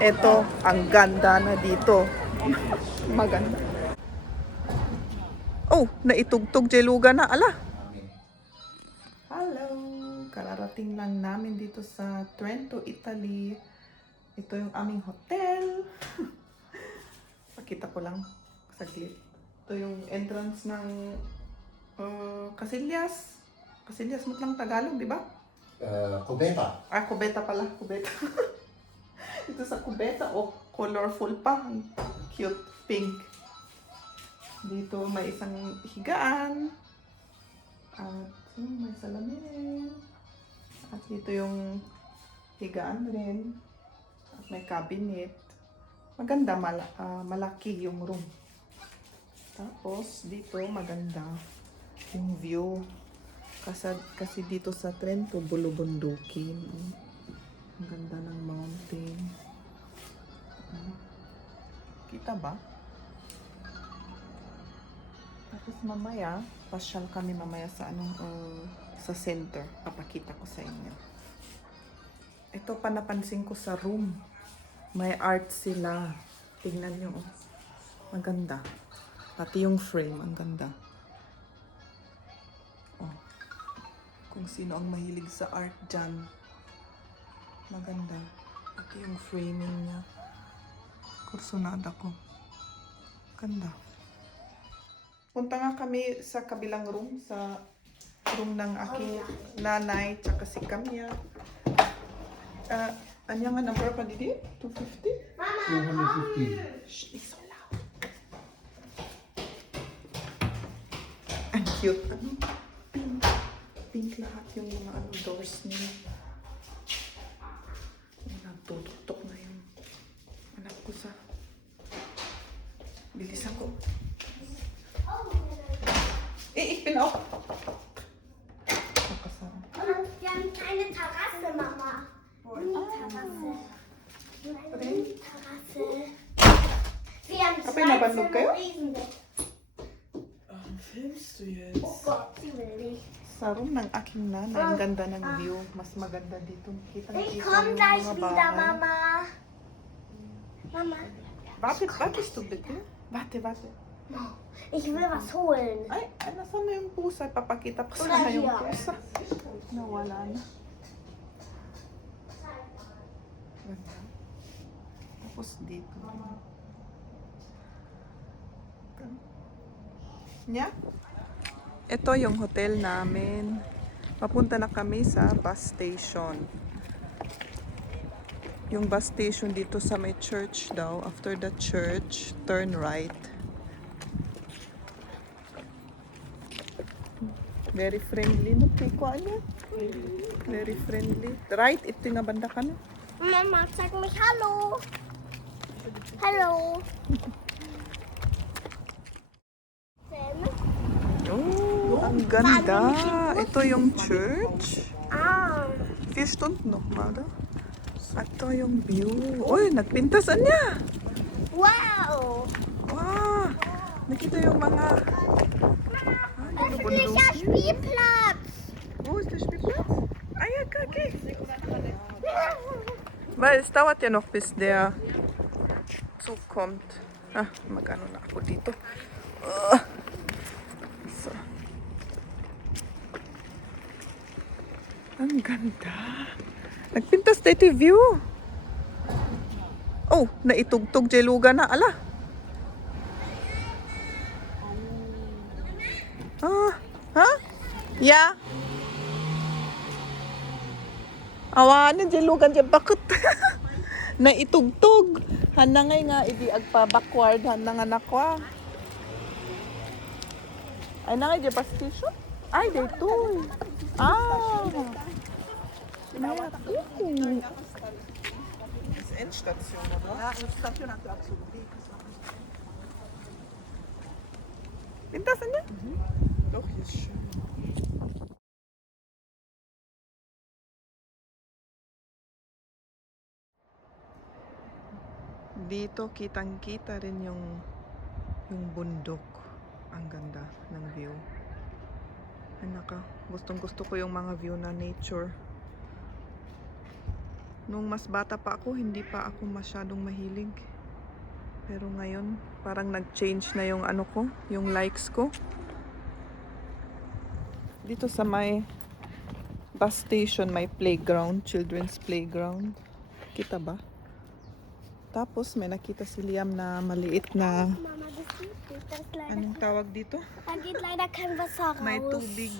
Ito, ang ganda na dito. Maganda. Oh, naitugtog jeluga na. Ala. Hello. Kararating lang namin dito sa Trento, Italy. Ito yung aming hotel. Pakita ko lang saglit. Ito yung entrance ng Casillas. Casillas mo lang Tagalog, di ba? Cubeta. Ah, Cubeta pala. Cubeta. Ito sa Cubeta. Oh, colorful pa. Cute pink. Dito may isang higaan. At may salamin. At dito yung higaan rin. At may cabinet. Maganda, malaki yung room. Tapos dito maganda yung view. Kasi dito sa Trento, bulubundukin. Ang ganda ng mountain. Kita ba? Tapos mamaya, pasyal kami mamaya sa sa center. Papakita ko sa inyo. Ito pa napansin ko sa room. May art sila. Tingnan nyo. Oh. Maganda. Pati yung frame, ang ganda. Oh. Kung sino ang mahilig sa art dyan. Maganda. Pati yung framing niya. Kursunada ko. Ganda. Punta nga kami sa kabilang room. Sa room ng aking nanay. Tsaka si Kamya. Anya nga number pa didi? 250? 250. Shh, it's so loud. Ang cute. Ano? Pink. Pink lahat yung mga doors niya. Nagtutok na yung anak ko sa... Bilisan ko. Ich bin auch... Nakasara. Wir haben keine Terrasse, Mama. Nie Terrasse. Nein, nie Terrasse. Wir haben Kapag nabandog kayo? Riesenbett. Filmst du jetzt? Oh Gott, sie will nicht. Sa room ng aking nanay, ang ganda ng view. Mas maganda dito. Ich komme gleich wieder, Mama. Mama. Wartest du bitte? Warte. Ich will was holen. Ay, nasaan na yung pusa? Papakita ko Wala sana yung siya. pusa. Nawala na. Ganda. Tapos dito. Nya? Ito yung hotel namin. Papunta na kami sa bus station. Yung bus station dito sa may church daw. After the church, turn right. Very friendly no Piko niya. Very friendly. Right, ito nga banda ka na. Mama, sag mich Hallo. Hallo. Oh, ang ganda. Ito yung church. Ah. 4 Stunden noch mal, da. At ito yung view. Uy, nagpintasan niya. Wow. Wow. Nakita yung mga... Öffentlicher Spielplatz. Wo ist der Spielplatz? Ah ja, okay. Weil es dauert ja noch, bis der Zug kommt. Ah, magano na ako dito. So. Ang ganda. Nagpintas dito view. Oh, naitugtog jeluga na. Ala. Ah, ha? Ya. Awanan jelugan dyan bakit? Naitugtog. Hanangay nga idi agpa backward hanang anak ko. Ay nangay dyan pa station? Ay, dito. Ah. Naja, das ist Endstation, oder? Ja, Endstation hat der Abzug. Pintas niya? Doch, hier ist schön. Dito kitang-kita rin yung bundok. Ang ganda ng view. Gustong gusto ko yung mga view na nature. Nung mas bata pa ako, hindi pa ako masyadong mahilig. Pero ngayon, parang nag-change na yung ano ko, yung likes ko. Dito sa may bus station, may playground, children's playground. Kita ba? Tapos may nakita si Liam na maliit na, Mama, das geht nicht. Das ist leider, anong tawag dito? da geht leider kein Wasser raus. May tubig.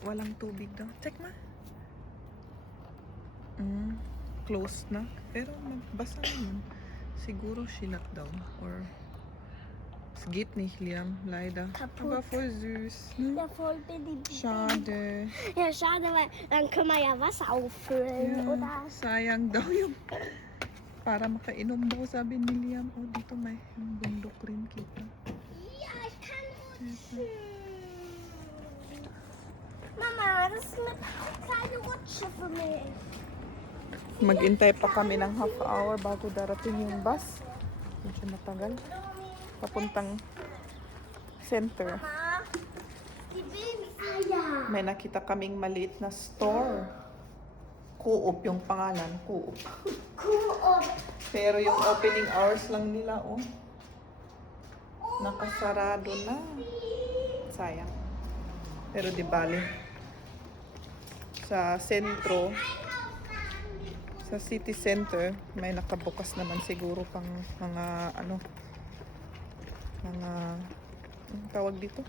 Walang tubig daw. Check ma. Closed na. Pero magbasa naman. Siguro sinat daw. Or es geht nicht, Liam. Leider. Kaputt. Aber voll süß. Ja, voll billig. Schade. Ja, schade, weil dann können wir ja Wasser auffüllen, Ja, oder? sayang daw yung para makainom daw, sabi ni Liam. Oh, dito may bundok rin kita. Ja, ich kann rutschen. Mama, das ist eine kleine Rutsche für mich. Maghintay pa kami ng half hour bago darating yung bus. Medyo matagal. Papuntang center. Mama, die Babys. Ah, ja. May nakita kaming maliit na store. Coop yung pangalan, Coop. Cool. Pero yung opening hours lang nila, oh. Nakasarado na. Sayang. Pero di bali. Sa sentro, sa city center, may nakabukas naman siguro pang mga ano, mga, anong tawag dito?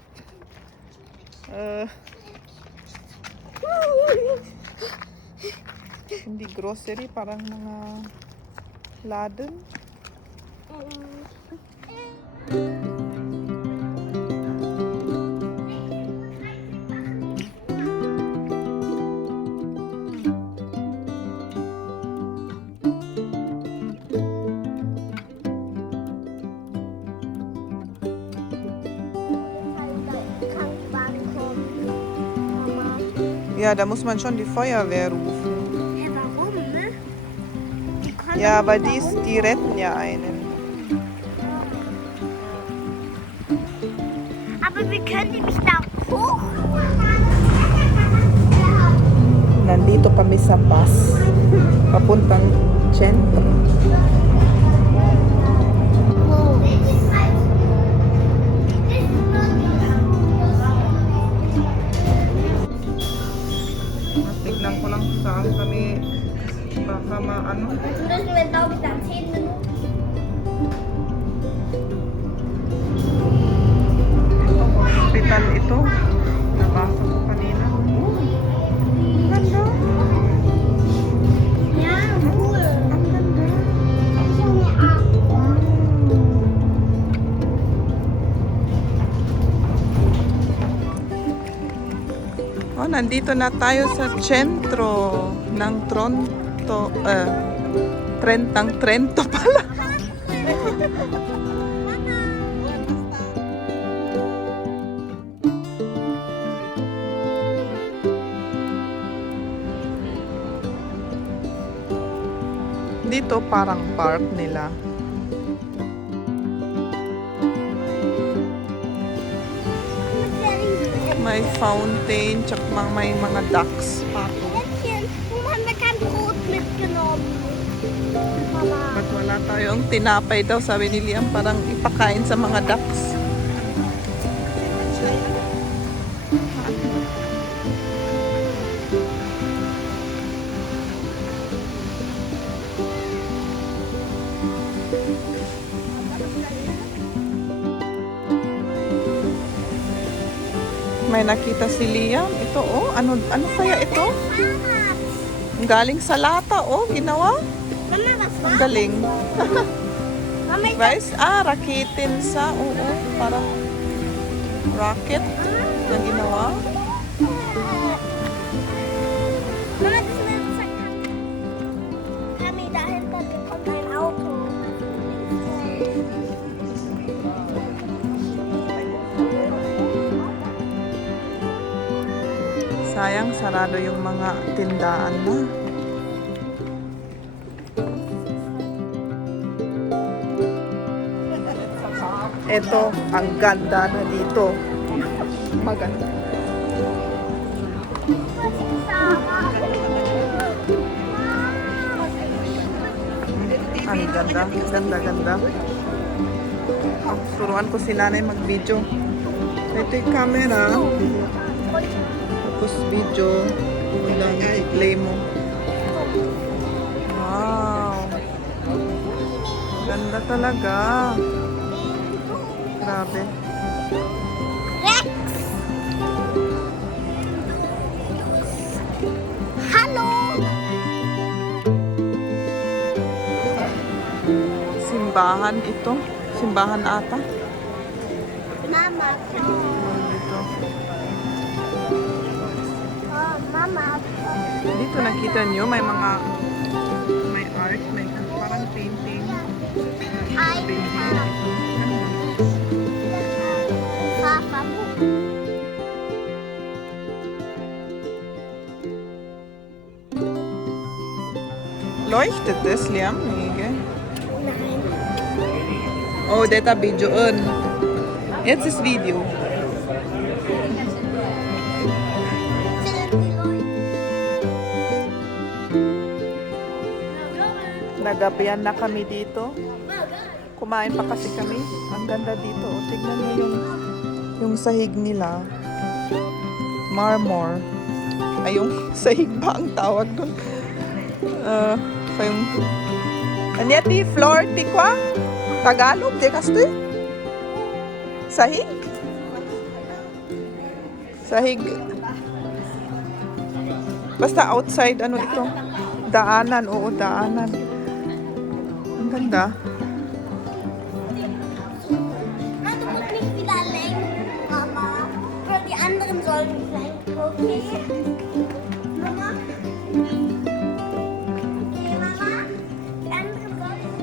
Hindi grocery, parang mga laden. Krankenwagen kommt. Mama. Ja, da muss man schon die Feuerwehr rufen. Hä, warum, ne? Die können Ja, doch aber nicht da die retten ja einen. Aber wir können nämlich da hoch. Nandito kami sa bus. Papuntang sentro. Oh. Tignan ko lang saan kami baka maano. Jetzt müssen wir, glaube ich, dann 10 Minuten. Ito, hospital ito. Nabasa ko kanina. Ang ganda. Ja, cool. Ang ganda. Ich habe mir Aqua. Oh, nandito na tayo sa sentro ng Trento pala. Dito parang park nila. May fountain, tsaka may mga ducks pa to. Mädchen, warum haben wir kein Brot mitgenommen? Mama. Ba't wala tayong tinapay daw, sabi ni Liam, parang ipakain sa mga ducks. May nakita si Liam. Ito, oh, ano kaya ito? Fahrrad. Ang galing sa lata, oh, ginawa. Mama, was Ang war galing. Mama, ich Guys, raketin sa, oo, parang rocket na ginawa. Mama, das ist ein Kami, dahinter kommt ein Auto. Sayang, sarado yung mga tindaan na. Ito, ang ganda na dito. Maganda. Was ist Sarah? ganda. Ganda, ganda. Turuan ko si nanay mag-video. Ito yung camera. Tapos video. Ilang i-play mo. Wow. Ganda talaga. Grabe. Rex! Hello! Simbahan ito. Simbahan ata. Mama. Dito. Oh, Mama. Dito nakita nyo, may mga may art, may parang painting. Ay, Papa mo. Leuchtet es, Liam? Nein. Oh, detta video on. Jetzt ist Video. Nagabihan na kami dito. Kumain pa kasi kami. Ang ganda dito. Oh, tignan mo yung sahig nila. Marmor. Ay, yung sahig ba ang tawag doon? So yung... Ano di floor, tikwa? Tagalog, di kasto Sahig? Sahig. Basta outside, ano ito? Daanan, oo, daanan. Ang ganda. Na, du musst nicht wieder lenken, Mama. Oder die anderen sollen lenken, okay? Mama? Okay, Mama? Die anderen sollen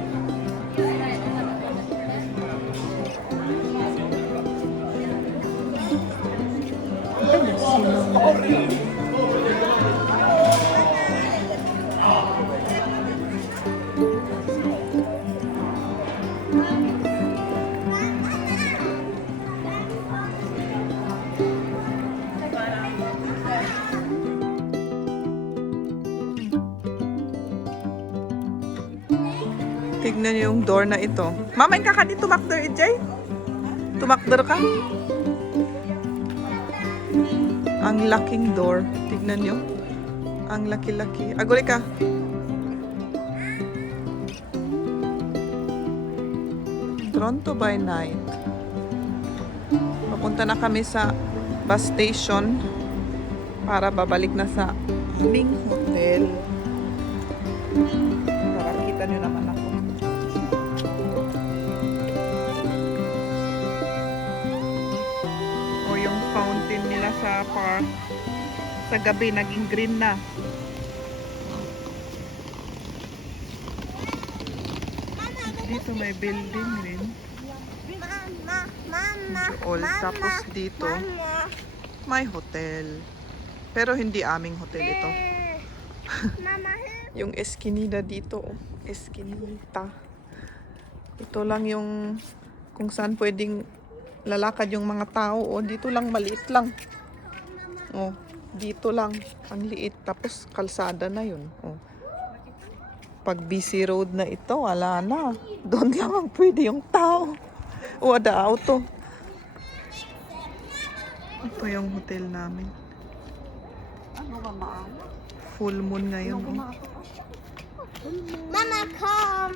Tignan niyo yung door na ito. Mamain ka ka dito, tumakder, EJ? Tumakder ka? Ang laking door. Tignan niyo. Ang laki-laki. Aguli ka. Toronto by night. Papunta na kami sa bus station para babalik na sa aming hotel. Para kita niyo naman ako. O yung fountain nila sa park. Sa gabi naging green na. Dito may building rin. Mama. All. Tapos dito may hotel. Pero hindi aming hotel ito. Mama. Yung eskinita dito. Oh. Eskinita. Ito lang yung kung saan pwedeng lalakad yung mga tao. Oh, dito lang, maliit lang. Oh, dito lang. Ang liit. Tapos kalsada na yun. Oh. Pag busy road na ito, wala na. Doon lang ang pwede yung tao. O, ada auto. Ito yung hotel namin. Full moon ngayon. Oh. Mama, komm.